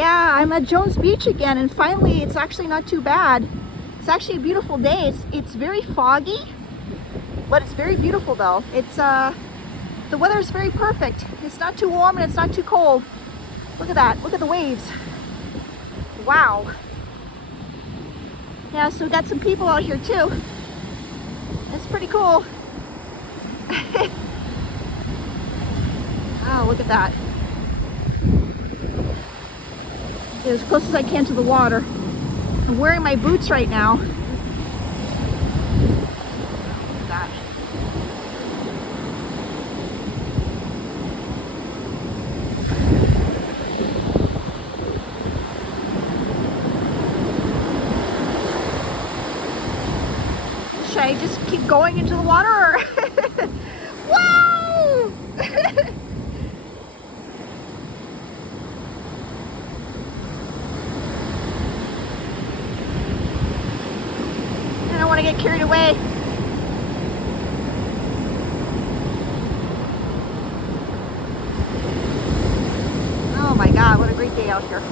Yeah, I'm at Jones Beach again, and finally it's actually not too bad. It's actually a beautiful day. It's very foggy, but it's very beautiful though. It's the weather is very perfect. It's not too warm and it's not too cold. Look at that. Look at the waves. Wow. Yeah, so we got some people out here too. It's pretty cool. Oh, look at that. Get as close as I can to the water. I'm wearing my boots right now. Look at that. Should I just keep going into the water or? Whoa! I don't want to get carried away. Oh my God, what a great day out here.